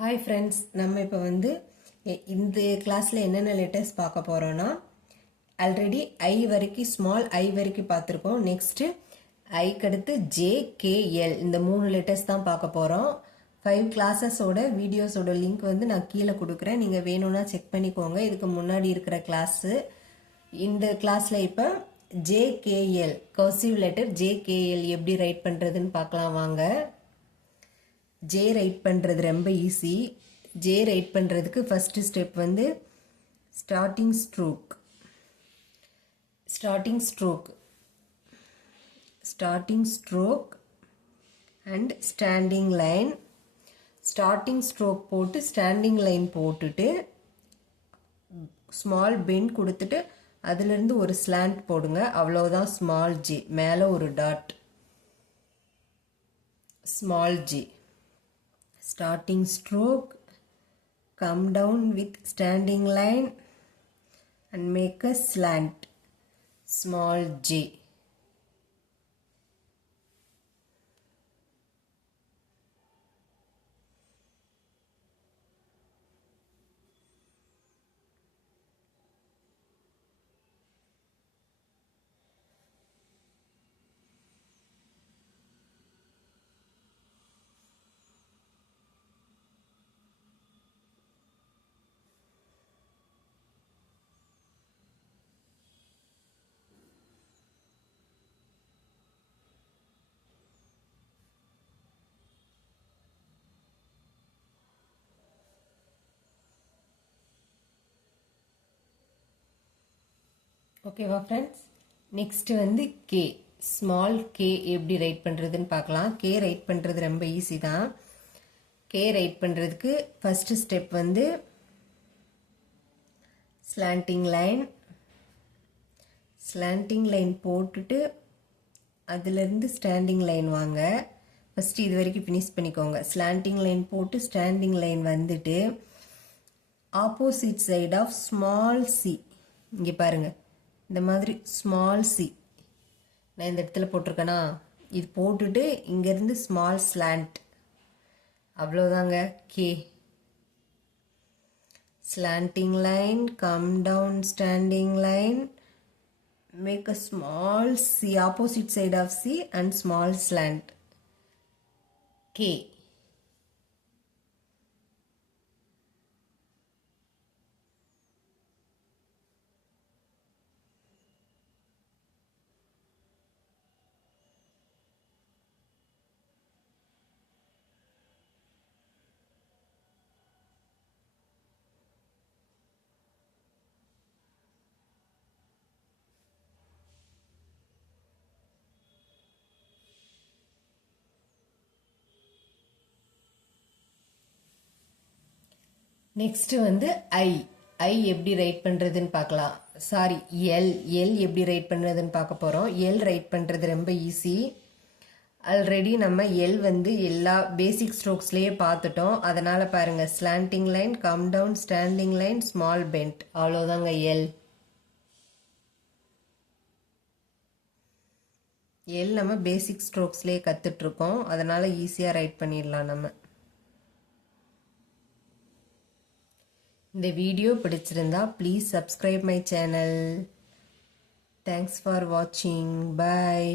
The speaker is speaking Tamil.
ஹாய் ஃப்ரெண்ட்ஸ், நம்ம இப்போ இந்த கிளாஸில் என்னென்ன லெட்டர்ஸ் பார்க்க போகிறோன்னா, ஆல்ரெடி ஐ வரைக்கும் ஸ்மால் ஐ வரைக்கும் பார்த்துருக்கோம். நெக்ஸ்ட்டு ஐக்கு அடுத்து ஜேகேஎல் இந்த 3 லெட்டர்ஸ் தான் பார்க்க போகிறோம். 5 கிளாஸஸோட வீடியோஸோட லிங்க் நான் கீழே கொடுக்குறேன். நீங்கள் வேணும்னா செக் பண்ணிக்கோங்க. இதுக்கு முன்னாடி இருக்கிற கிளாஸு. இந்த கிளாஸில் இப்போ ஜேகேஎல் கர்சிவ் லெட்டர் ஜேகேஎல் எப்படி ரைட் பண்ணுறதுன்னு பார்க்கலாம் வாங்க. ஜே ரைட் பண்ணுறது ரொம்ப ஈஸி. ஜே ரைட் பண்ணுறதுக்கு first step starting stroke and standing line. Starting stroke போட்டு ஸ்டாண்டிங் லைன் போட்டுட்டு ஸ்மால் பெண்ட் கொடுத்துட்டு அதுலேருந்து ஒரு ஸ்லாண்ட் போடுங்க. அவ்வளோதான் ஸ்மால் ஜே. மேலே ஒரு dot, small J. Starting stroke, come down with standing line and make a slant, small j. ஓகேவா friends? Next K, small K எப்படி ரைட் பண்ணுறதுன்னு பார்க்கலாம். கே ரைட் பண்ணுறது ரொம்ப ஈஸி தான். கே ரைட் பண்ணுறதுக்கு ஃபஸ்ட்டு ஸ்டெப் ஸ்லாண்டிங் லைன் போட்டுட்டு அதுலேருந்து ஸ்டாண்டிங் லைன் வாங்க. ஃபஸ்ட்டு இது வரைக்கும் ஃபினிஷ் பண்ணிக்கோங்க. ஸ்லாண்டிங் லைன் போட்டு ஸ்டாண்டிங் லைன் வந்துட்டு opposite side of small C, இங்கே பாருங்கள், இந்த மாதிரி ஸ்மால் சி நான் இந்த இடத்துல போட்டிருக்கேனா, இது போட்டுட்டு இங்கேருந்து ஸ்மால் ஸ்லாண்ட். அவ்வளோதாங்க K. Slanting line, come down standing line, make a small C opposite side of C and small slant, K. Next I எப்படி ரைட் பண்ணுறதுன்னு பார்க்கலாம். சாரி, எல் எப்படி ரைட் பண்ணுறதுன்னு பார்க்க போகிறோம். எல் ரைட் பண்ணுறது ரொம்ப ஈஸி. ஆல்ரெடி நம்ம எல் எல்லா பேசிக் ஸ்ட்ரோக்ஸ்லேயே பார்த்துட்டோம். அதனால் பாருங்கள், slanting line, come down standing line, small bend, அவ்வளோதாங்க எல். எல் நம்ம பேசிக் ஸ்ட்ரோக்ஸ்லேயே கற்றுட்ருக்கோம். அதனால் ஈஸியாக ரைட் பண்ணிடலாம் நம்ம. இந்த வீடியோ பிடிச்சிருந்தா please subscribe my channel. Thanks for வாட்சிங். பாய்.